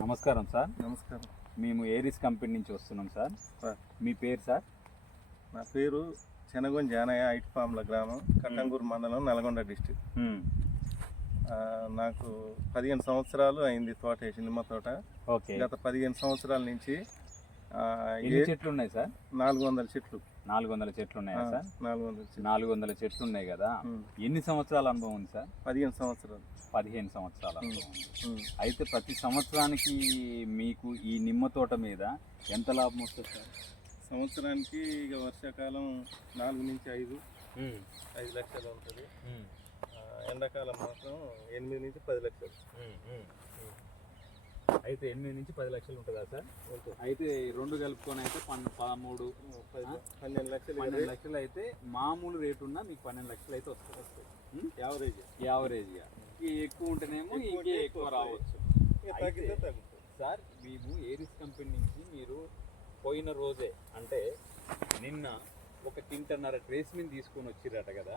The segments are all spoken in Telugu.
నమస్కారం సార్. నమస్కారం. మేము ఏరిస్ కంపెనీ నుంచి వస్తున్నాం సార్. సార్ మీ పేరు సార్? నా పేరు చెనగొం జానయ్య, ఐట్పాముల గ్రామం, కట్టంగూరు మండలం, నల్గొండ డిస్టిక్. నాకు 15 సంవత్సరాలు అయింది తోట వేసి, నిమ్మ తోట. ఓకే. గత 15 సంవత్సరాల నుంచి ఎన్ని చెట్లు ఉన్నాయి సార్? 400 చెట్లు. 400 చెట్లు ఉన్నాయా సార్? 400 చెట్లు. 400 చెట్లు ఉన్నాయి కదా. ఎన్ని సంవత్సరాల అనుభవం ఉంది సార్? 15 సంవత్సరాలు. 15 సంవత్సరాల అనుభవం ఉంది. అయితే ప్రతి సంవత్సరానికి మీకు ఈ నిమ్మ తోట మీద ఎంత లాభం వస్తుంది సార్? సంవత్సరానికి ఇక వర్షాకాలం 4 నుంచి 5 లక్షలు ఉంటుంది. ఎండాకాలం మాత్రం 8 నుంచి 10 లక్షలు. అయితే 8 నుంచి 10 లక్షలు ఉంటుందా సార్? అయితే రెండు కలుపుకొని అయితే 12 లక్షలు అయితే మామూలు రేటు ఉన్నా మీకు 12 లక్షలు అయితే వస్తుంది. యావరేజ్గా ఎక్కువ ఉంటేనేమో ఇంకే ఎక్కువ రావచ్చు. సార్ మేము ఏరిస్ కంపెనీ నుంచి మీరు పోయిన రోజే అంటే నిన్న ఒక కింటన్నర ట్రేస్మిన్ తీసుకొని వచ్చిరట కదా.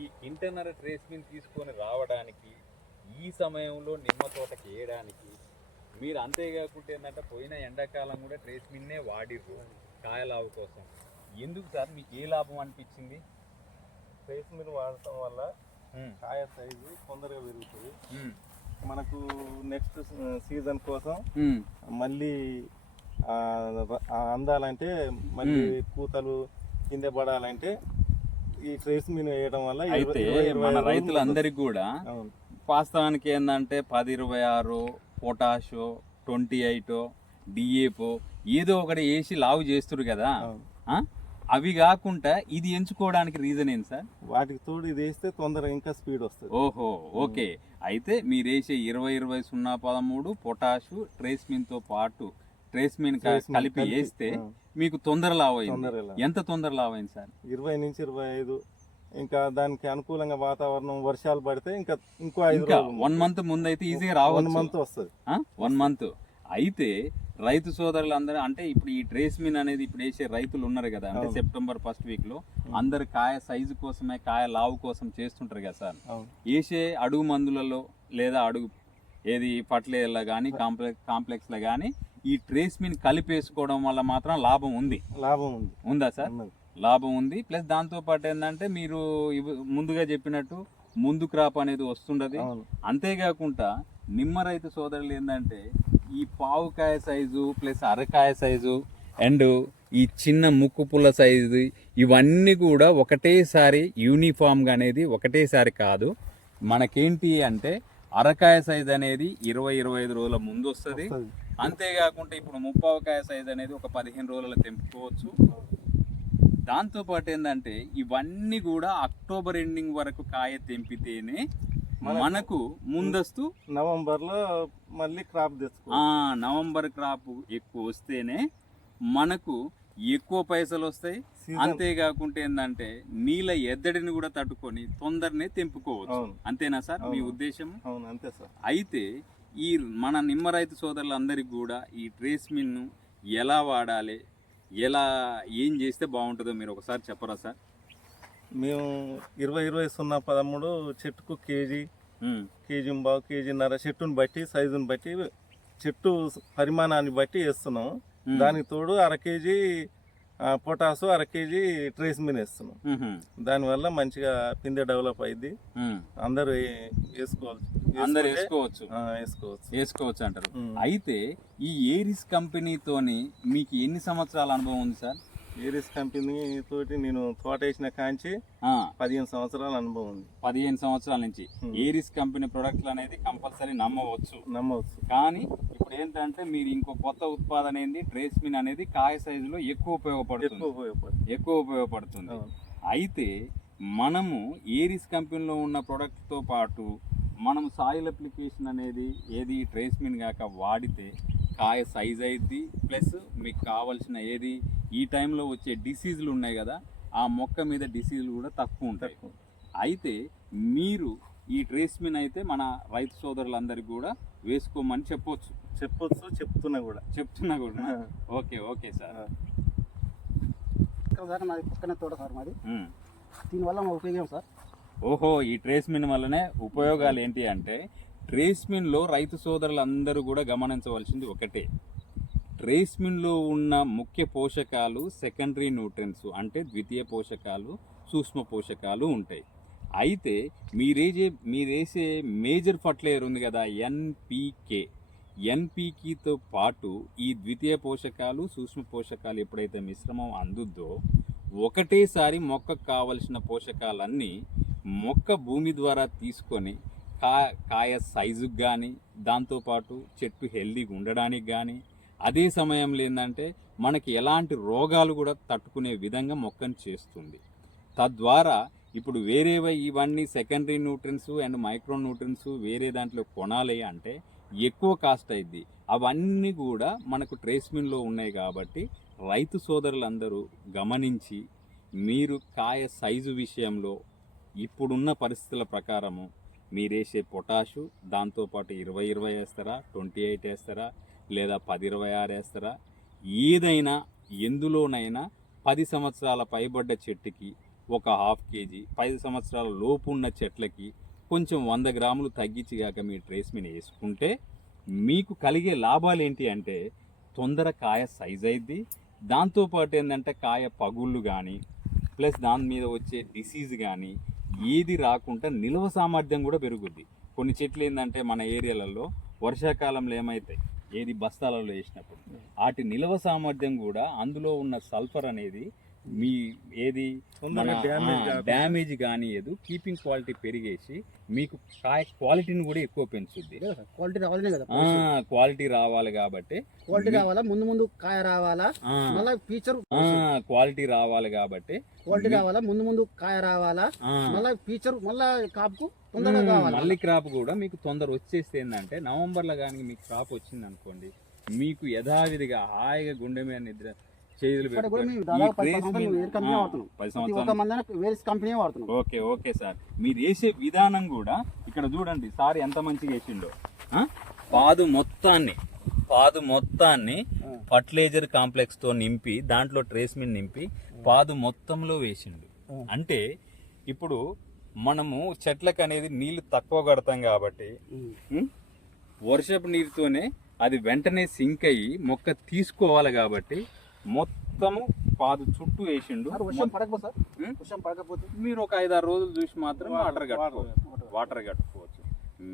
ఈ కింటన్నర ట్రేస్మిన్ తీసుకొని రావడానికి, ఈ సమయంలో నిమ్మ తోటకి వేయడానికి మీరు అంతేకాకుండా ఏంటంటే పోయిన ఎండాకాలం కూడా ట్రేస్మిన్నే వాడిర్రు కాయలావు కోసం. ఎందుకు సార్ మీకు ఏ లాభం అనిపించింది? ట్రేస్మిన్ వాడటం వల్ల కాయ సైజు తొందరగా పెరుగుతుంది. మనకు నెక్స్ట్ సీజన్ కోసం మళ్ళీ అందాలంటే, మళ్ళీ పూతలు కింద పడాలంటే ఈ ట్రేస్మిన్ వేయడం వల్ల అయితే మన రైతులందరికీ కూడా వాస్తవానికి ఏంటంటే 10-26 పొటాషో 28 డిఏపో ఏదో ఒకటి వేసి లావు చేస్తురు కదా. అవి కాకుండా ఇది ఎంచుకోవడానికి రీజన్ ఏంటి సార్? వాటికి తోడు ఇది వేస్తే తొందరగా ఇంకా స్పీడ్ వస్తుంది. ఓహో, ఓకే. అయితే మీరు వేసే 20-20-0-13 పొటాషు ట్రేస్మిన్తో పాటు ట్రేస్మిన్ కలిపి వేస్తే మీకు తొందర లావు అయింది. ఎంత తొందర లావు అయింది సార్? 20 నుంచి 25. ఇంకా దానికి అనుకూలంగా వాతావరణం, వర్షాలు పడితే ఇంకా 1 మంత్ ముందు అయితే ఈజీగా రావచ్చు. 1 మంత్ వస్తుంది. 1 మంత్. అయితే రైతు సోదరులు అందరూ అంటే ఇప్పుడు ఈ ట్రేస్మిన్ అనేది ఇప్పుడు వేసే రైతులు ఉన్నారు కదా, అంటే సెప్టెంబర్ 1st వీక్ లో అందరు కాయ సైజు కోసమే, కాయ లావు కోసం చేస్తుంటారు కదా సార్. వేసే అడుగు మందులలో లేదా అడుగు ఏది ఫర్టిలైజర్లో కానీ కాంప్లెక్స్ లో కానీ ఈ ట్రేస్మిన్ కలిపేసుకోవడం వల్ల మాత్రం లాభం ఉంది. ఉందా సార్? లాభం ఉంది. ప్లస్ దాంతో పాటు ఏంటంటే మీరు ముందుగా చెప్పినట్టు ముందు క్రాప్ అనేది వస్తుండదు. అంతేకాకుండా నిమ్మ రైతు సోదరులు ఏంటంటే ఈ పావుకాయ సైజు ప్లస్ అరకాయ సైజు అండ్ ఈ చిన్న ముక్కు పుల్ల సైజు ఇవన్నీ కూడా ఒకటేసారి యూనిఫామ్గా అనేది ఒకటేసారి కాదు. మనకేంటి అంటే అరకాయ సైజ్ అనేది 20-25 రోజుల ముందు వస్తుంది. అంతేకాకుండా ఇప్పుడు ముప్పావకాయ సైజ్ అనేది ఒక 15 రోజులలో తెంపుకోవచ్చు. దాంతోపాటు ఏంటంటే ఇవన్నీ కూడా అక్టోబర్ ఎండింగ్ వరకు కాయ తెంపితేనే మనకు ముందస్తు నవంబర్లో మళ్ళీ క్రాప్ తెచ్చుకో. నవంబర్ క్రాప్ ఎక్కువ వస్తేనే మనకు ఎక్కువ పైసలు వస్తాయి. అంతేకాకుండా ఏంటంటే నీళ్ళ ఎద్దడిని కూడా తట్టుకొని తొందరనే తెంపుకోవచ్చు. అంతేనా సార్ మీ ఉద్దేశం? అంతే సార్. అయితే ఈ మన నిమ్మ రైతు సోదరులందరికీ కూడా ఈ ట్రేస్మిన్ ఎలా వాడాలి, ఎలా ఏం చేస్తే బాగుంటుందో మీరు ఒకసారి చెప్పరా సార్? మేము 20-20-0-13 చెట్టుకు కేజీ, కేజీంబావు, కేజీన్నర చెట్టుని బట్టి, సైజుని బట్టి, చెట్టు పరిమాణాన్ని బట్టి వేస్తున్నాం. దానికి తోడు 1/2 కేజీ పొటాసు, 1/2 కేజీ ట్రేస్మిన్ వేస్తున్నాం. దానివల్ల మంచిగా పిందె డెవలప్ అయింది. అందరూ వేసుకోవచ్చు అంటారు. అయితే ఈ ఏరిస్ కంపెనీతోని మీకు ఎన్ని సంవత్సరాల అనుభవం ఉంది సార్? ఏరిస్ కంపెనీ తోటి నేను తోట వేసిన కాంచి 15 సంవత్సరాల అనుభవం ఉంది. 15 సంవత్సరాల నుంచి ఏరిస్ కంపెనీ ప్రొడక్ట్లు అనేది కంపల్సరీ నమ్మవచ్చు. కానీ ఇప్పుడు ఏంటంటే మీరు ఇంకో కొత్త ఉత్పాదన ఏంది, ట్రేస్మిన్ అనేది కాయ సైజులో ఎక్కువ ఉపయోగపడుతుంది. అయితే మనము ఏరిస్ కంపెనీలో ఉన్న ప్రొడక్ట్తో పాటు మనం సాయిల్ అప్లికేషన్ అనేది ఏది ట్రేస్మిన్ కాక వాడితే కాయ సైజ్ అయింది. ప్లస్ మీకు కావాల్సిన ఏది ఈ టైంలో వచ్చే డిసీజులు ఉన్నాయి కదా, ఆ మొక్క మీద డిసీజులు కూడా తక్కువ ఉంటాయి. అయితే మీరు ఈ ట్రేస్మిన్ అయితే మన రైతు సోదరులందరికీ కూడా వేసుకోమని చెప్తున్నా కూడా. Okay sir. మాది పక్కన తోట సార్ మాది. దీనివల్ల మా ఉపయోగం సార్, ఓహో, ఈ ట్రేస్మిన్ వల్లనే ఉపయోగాలు ఏంటి అంటే ట్రేస్మిన్లో రైతు సోదరులందరూ కూడా గమనించవలసింది ఒకటే, ట్రేస్మిన్లో ఉన్న ముఖ్య పోషకాలు సెకండరీ న్యూట్రియన్స్ అంటే ద్వితీయ పోషకాలు, సూక్ష్మ పోషకాలు ఉంటాయి. అయితే మీరేసే మేజర్ ఫర్టిలైజర్ ఉంది కదా ఎన్పీకేతో పాటు ఈ ద్వితీయ పోషకాలు, సూక్ష్మ పోషకాలు ఎప్పుడైతే మిశ్రమం అందుద్దో ఒకటేసారి మొక్కకు కావలసిన పోషకాలన్నీ మొక్క భూమి ద్వారా తీసుకొని కాయ సైజుకు కానీ, దాంతోపాటు చెట్టు హెల్దీగా ఉండడానికి కానీ, అదే సమయంలో ఏంటంటే మనకి ఎలాంటి రోగాలు కూడా తట్టుకునే విధంగా మొక్కను చేస్తుంది. తద్వారా ఇప్పుడు ఇవన్నీ secondary nutrients and micro nutrients వేరే దాంట్లో కొనాలి అంటే ఎక్కువ కాస్ట్ అయింది. అవన్నీ కూడా మనకు ట్రేస్మిన్లో ఉన్నాయి. కాబట్టి రైతు సోదరులందరూ గమనించి మీరు కాయ సైజు విషయంలో ఇప్పుడున్న పరిస్థితుల ప్రకారము మీరేసే పొటాషు దాంతోపాటు 20-20 వేస్తారా, 28 వేస్తారా, లేదా 10-26 వేస్తారా, ఏదైనా ఎందులోనైనా 10 సంవత్సరాల పైబడ్డ చెట్టుకి ఒక 1/2 kg, 10 సంవత్సరాల లోపు ఉన్న చెట్లకి కొంచెం 100 గ్రాములు తగ్గించిగాక మీ ట్రేస్మిన్ వేసుకుంటే మీకు కలిగే లాభాలు ఏంటి అంటే తొందర కాయ సైజ్ అయింది, దాంతోపాటు ఏంటంటే కాయ పగుళ్ళు కానీ ప్లస్ దాని మీద వచ్చే డిసీజ్ కానీ ఏది రాకుండా నిల్వ సామర్థ్యం కూడా పెరుగుద్ది. కొన్ని చెట్లు ఏంటంటే మన ఏరియాలలో వర్షాకాలంలో ఏమవుతాయి, ఏది బస్తాలలో వేసినప్పుడు వాటి నిల్వ సామర్థ్యం కూడా అందులో ఉన్న సల్ఫర్ అనేది మీ ఏది డ్యామేజ్ కానియదు, కీపింగ్ క్వాలిటీ పెరిగేసి మీకు కాయ క్వాలిటీని కూడా ఎక్కువ పెంచుద్ది. క్వాలిటీ రావాలనే కదా, క్వాలిటీ రావాలి కాబట్టి క్వాలిటీ రావాలా, ముందు కాయ రావాలా, మళ్ళీ ఫీచర్ క్వాలిటీ రావాలి కాబట్టి క్వాలిటీ రావాలా, ముందు కాయ రావాలా, మళ్ళీ ఫీచర్ మళ్ళీ కాపుకు తొందరగా కావాలి. మళ్ళీ క్రాప్ కూడా మీకు తొందర వచ్చేస్తే ఏంటంటే నవంబర్లో కానీ మీకు క్రాప్ వచ్చింది అనుకోండి, మీకు యథావిధిగా హాయిగా గుండె మీద నిద్ర చేతులు ఓకే సార్. మీరు వేసే విధానం కూడా ఇక్కడ చూడండి సార్ ఎంత మంచిగా వేసిండో. పాదు మొత్తాన్ని ఫర్టిలైజర్ కాంప్లెక్స్ తో నింపి దాంట్లో ట్రేస్మిన్ నింపి పాదు మొత్తంలో వేసిండు. అంటే ఇప్పుడు మనము చెట్లకు అనేది నీళ్లు తక్కువ కడతాం కాబట్టి వర్షపు నీరుతోనే అది వెంటనే సింక్ అయ్యి మొక్క తీసుకోవాలి కాబట్టి మొత్తము పాదు చుట్టూ వేసిండు. మీరు ఒక 5-6 రోజులు చూసి మాత్రం వాటర్ కట్టుకోవచ్చు.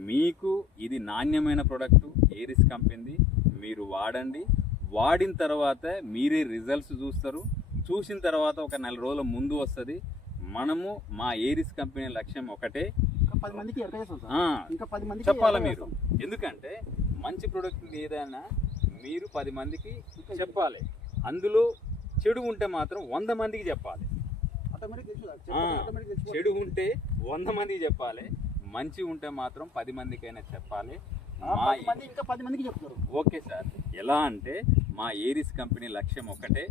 మీకు ఇది నాణ్యమైన ప్రొడక్ట్ ఏరిస్ కంపెనీ, మీరు వాడండి. వాడిన తర్వాత మీరే రిజల్ట్స్ చూస్తారు. చూసిన తర్వాత ఒక 4 రోజుల ముందు వస్తుంది. మనము మా ఏరిస్ కంపెనీ లక్ష్యం ఒకటే, 10 మందికి చెప్పాలి మీరు. ఎందుకంటే మంచి ప్రొడక్ట్ ఏదైనా మీరు 10 మందికి చెప్పాలి. అందులో చెడు ఉంటే మాత్రం 100 మందికి చెప్పాలి. చెడు ఉంటే 100 మందికి చెప్పాలి, మంచి ఉంటే మాత్రం 10 మందికైనా చెప్పాలి. Okay sir. ఎలా అంటే మా ఏరిస్ కంపెనీ లక్ష్యం ఒకటే,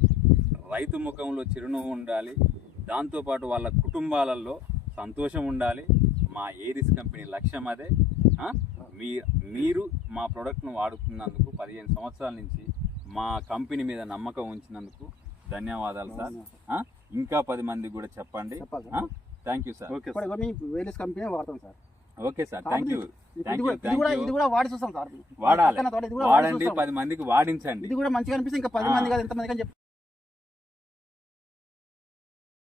రైతు ముఖంలో చిరునవ్వు ఉండాలి, దాంతోపాటు వాళ్ళ కుటుంబాలలో సంతోషం ఉండాలి. మా ఏరిస్ కంపెనీ లక్ష్యం అదే. మీరు మా ప్రోడక్ట్ను వాడుతున్నందుకు 15 సంవత్సరాల నుంచి మా కంపెనీ మీద నమ్మకం ఉంచినందుకు ధన్యవాదాలు సార్. ఇంకా 10 మందికి కూడా చెప్పండి. Thank you sir. కంపెనీ వాడతాం sir. Okay sir, thank you. వాడి చూస్తాం సార్. వాడండి, 10 మందికి వాడించండి. ఇది కూడా మంచిగా అనిపిస్తే ఇంకా 10 మంది కాదు, ఎంత మంది అని చెప్పి